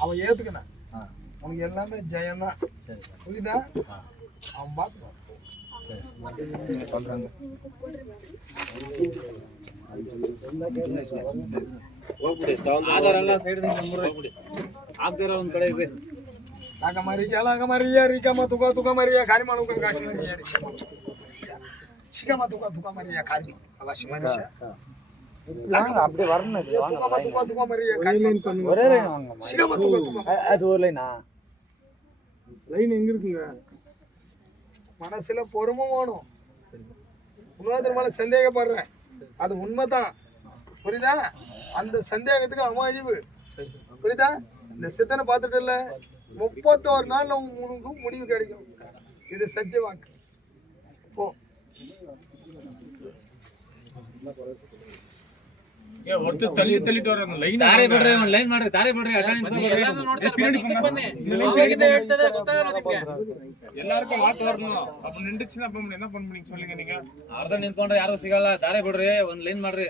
அவன் ஏத்துக்கணும். உனக்கு எல்லாமே ஜெயம்தான். புரியுதா? அவன் பார்த்துப்பான். சொல்றாங்க तुका मारिया खारी मानू का काशी मारिया शिकामा तुका मारिया खारी काशी मारिया அப்படியே வரணும். तुका मारिया खारी ஒரே லைன் வாங்க. शिकामा तुका அது ஒரு லைனா? லைன் எங்க இருக்குங்க? மனசுல பொறுமை வேணும். உண்மையான மேல சந்தேகப்படுறேன், அது உண்மைதான். புரியுதா? அந்த சந்தேகத்துக்கு அவன் அழிவு. புரியுதா? இந்த சித்தனை பார்த்துட்டு இல்ல 31 நாள்ல உனக்கு முடிவு கிடைக்கும். இது சத்திய வாக்கு. போ. ஒருத்தர் தள்ளிட்டு வராங்க. லைன் தாரை பண்றேன், லைன் மாடு தாரை பண்றேன். எல்லாருக்கும் வாட்டு வரணும். அப்ப நின்றுச்சுன்னா அப்ப என்ன பண்ணுவீங்க சொல்லுங்க நீங்க? ಅರ್ಧ ನಿಂತ್ಕೊಂಡ್ರೆ ಯಾರು ಸಿಗಲ್ಲ. ದಾರಿ ಬಿಡ್ರಿ, ಒಂದ್ ಲೈನ್ ಮಾಡ್ರಿ.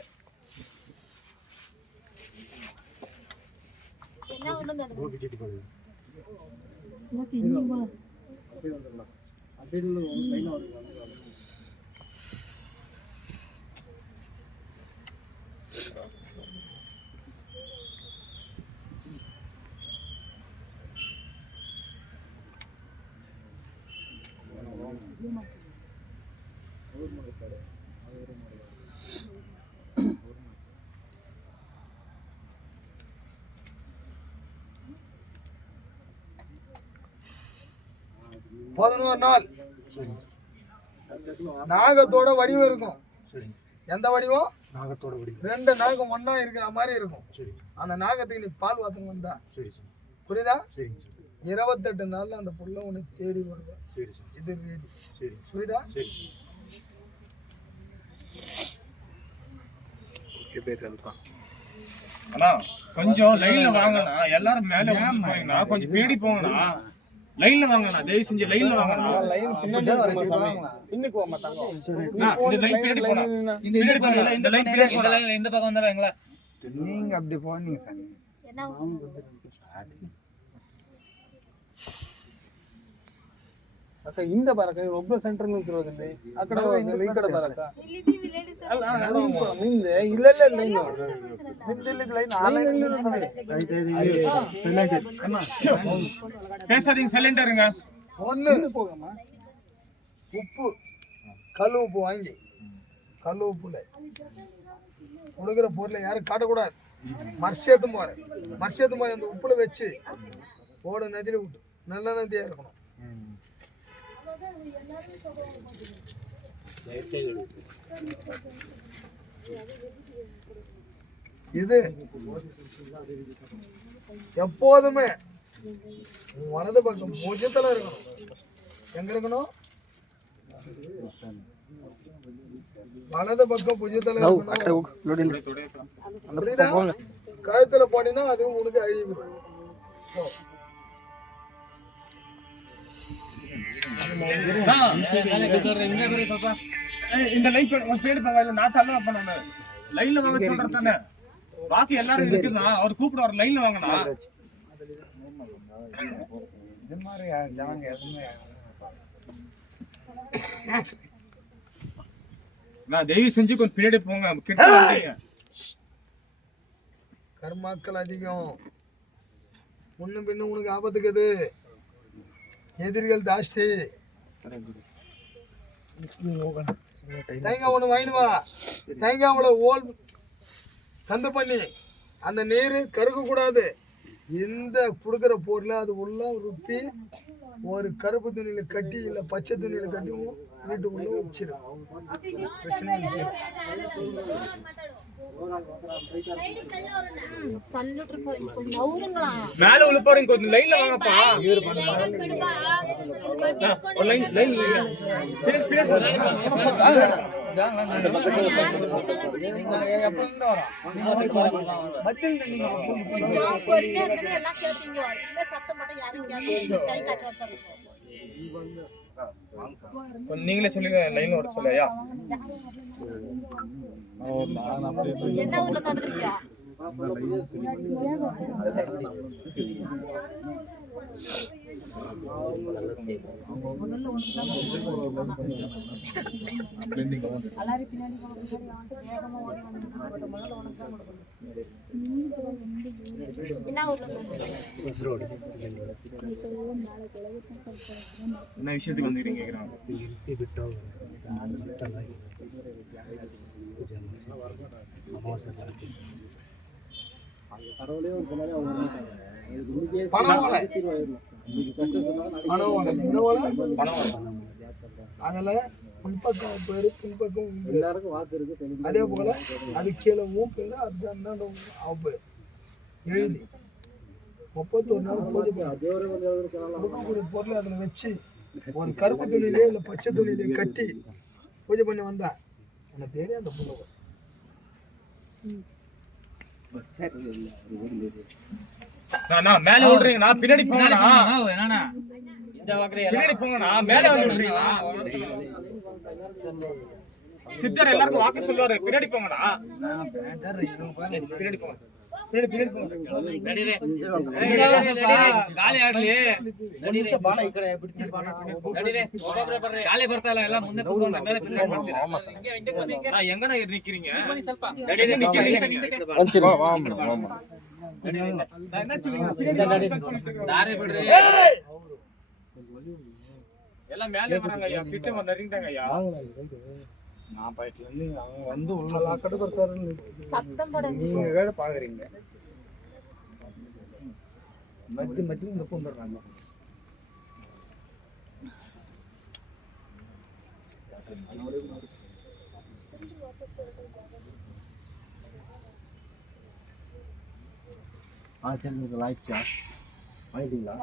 நாள் நாகத்தோட வடிவம் இருக்கும். எந்த வடிவம்? நாகத்தோட வடிவம். 2 நாகம் ஒண்ணா இருக்கிற மாதிரி இருக்கும். அந்த நாகத்துக்கு நீ பால் வாத்தம் வந்தா புரியுதா? 28 நாள்ல அந்த புள்ள உன்னை தேடி வருவா. இது புரியுதா? அண்ணா கொஞ்சம் லைன்ல வாங்கண்ணா. எல்லாரும் மேல போங்கண்ணா, கொஞ்சம் பேடி போங்கண்ணா. லைன்ல வாங்கண்ணா, தயவு செஞ்சு லைன்ல வாங்கண்ணா. லைன் பின்னாடி வரணும். இன்னைக்கு போக மாட்டாங்க. இந்த லைன் பின்னாடி போனா இந்த லைன் பின்னாடி இந்த லைன் இந்த பக்கம் வந்துறாங்களா? நீங்க அப்படி போனீங்க சார். என்ன ಅಕ್ಕ ಹಿಂದೆ ಬರಕ ಒಬ್ಬ ಸೆಂಟರ್ ನಿಂತಿರೋದಿಲ್ಲ. ಆ ಕಡೆ ಹೋಗಲ್ಲ, ಈ ಕಡೆ ಬರಕ ನಿಂದೆ ಇಲ್ಲೆಲ್ಲ ಲೈನ್ பேசாதீங்க, சைலண்டா இருங்க. ஒண்ணு போகமா உப்பு கல் உப்பு வாங்கி கல் உப்புல கொடுக்குற பொருளை யாரும் காட்டக்கூடாது. மர்ஷேத்தும் போற மர்ஷேத்தும் போய் அந்த உப்புல வச்சு ஓட நதியில விட்டு நல்ல நதியா இருக்கணும். இது எப்போதுமே வலது பக்கம் பூஜ்ஜத்துல இருக்கணும். எங்க இருக்கணும்? வலது பக்கம் பூஜ்ஜத்துல இருக்கணும். கழுத்துல போனீங்கன்னா அது உனக்கு அழிவு. இந்த லைன் பேடி போங்க. நான் தள்ள பண்ண லைன்ல வாங்க சொல்றேன் தானே. பாக்கி எல்லாரும் இருக்குன்னா அவர் கூப்பிட வர லைன்ல வாங்கண்ணா. இது மாதிரி ஜனங்க எதுவுமே நான் தயவு செஞ்சு கொஞ்சம் பின்னாடி போங்க. கர்மாக்கள் அதிகம். முன்னும் பின்னும் உனக்கு ஆபத்துக்குது. எதிரிகள் ஜாஸ்தி. தேங்காய் ஒன்று வாங்கினுவா. தேங்காய் ஓல் சந்து பண்ணி அந்த நீர் கருக்க கூடாது. எந்த கொடுக்குற பொருளை அது உள்ள ருப்பி ஒரு கருப்பு துணியில கட்டி இல்லை பச்சை துணியில கட்டி வீட்டுக்குள்ள வச்சிரு. பிரச்சனை மேல உள்ள போறீங்க. கொஞ்சம் லைன்ல வாங்கப்பா. நீங்களே சொல்லுங்க. லைன் ஓட சொல்லையா? என்ன ஊர்ல தந்துருக்கியா? என்ன விஷயத்துக்கு வந்துக்கிறீங்க கேக்குறாங்க. பணம் ஓலை. பணம் ஓலை. என்ன ஓலை? அதுல முன்பக்கம் பேரு பின்பக்கம் உன் பேரு. அதே போல அது கீழே உன் பேரு அதுக்கு அந்தாண்ட அவன் பேரு எழுதி 31 நாள் பூஜை கொடுக்கக்கூடிய பொருளை அதுல வச்சு ஒரு கருப்பு துணியிலே இல்லை பச்சை துணியிலே கட்டி பூஜை பண்ணி வந்தா என்னை தேடி அந்த பொண்ணு வரும். நான் மேல விடுறீங்கண்ணா, பின்னாடி போங்கண்ணா. பின்னாடி போங்கண்ணா, மேல விடுறீங்களா? சித்தர் எல்லாருக்கும் வாக்கு சொல்லுவாரு, பின்னாடி போங்கண்ணா. பின்னாடி போங்க. பின்னாடி போங்க. ಗಾಳಿ ಆಡ್ಲಿ ಗಾಳಿ ಬರ್ತಾ ಇಲ್ಲ, ಎಲ್ಲ ಮುಂದೆ ಕೂತ್ಕೊಂಡು ಮೇಲೆ ಬಿಂದ್ರೆ ಹೆಂಗನ ನಿಕ್ಕಿರಿಂಗ ದಾರಿ ಬಿಡ್ರಿ, ಎಲ್ಲ ಮೇಲೆ ಬರಂಗ ஐயா, கிட்ட வந்து நெருங்கிட்டாங்க ஐயா. நான் பைட்ல இருந்து அவங்க வந்து உள்ள கட்டு ಬರ್ತಾರಲ್ಲ, நீங்க வேற பாக்குறீங்க. மத்தி மத்தி இங்க கொண்டுறாங்க. ஆ சரி, லைட் சார் ஆயிட்டீங்களா?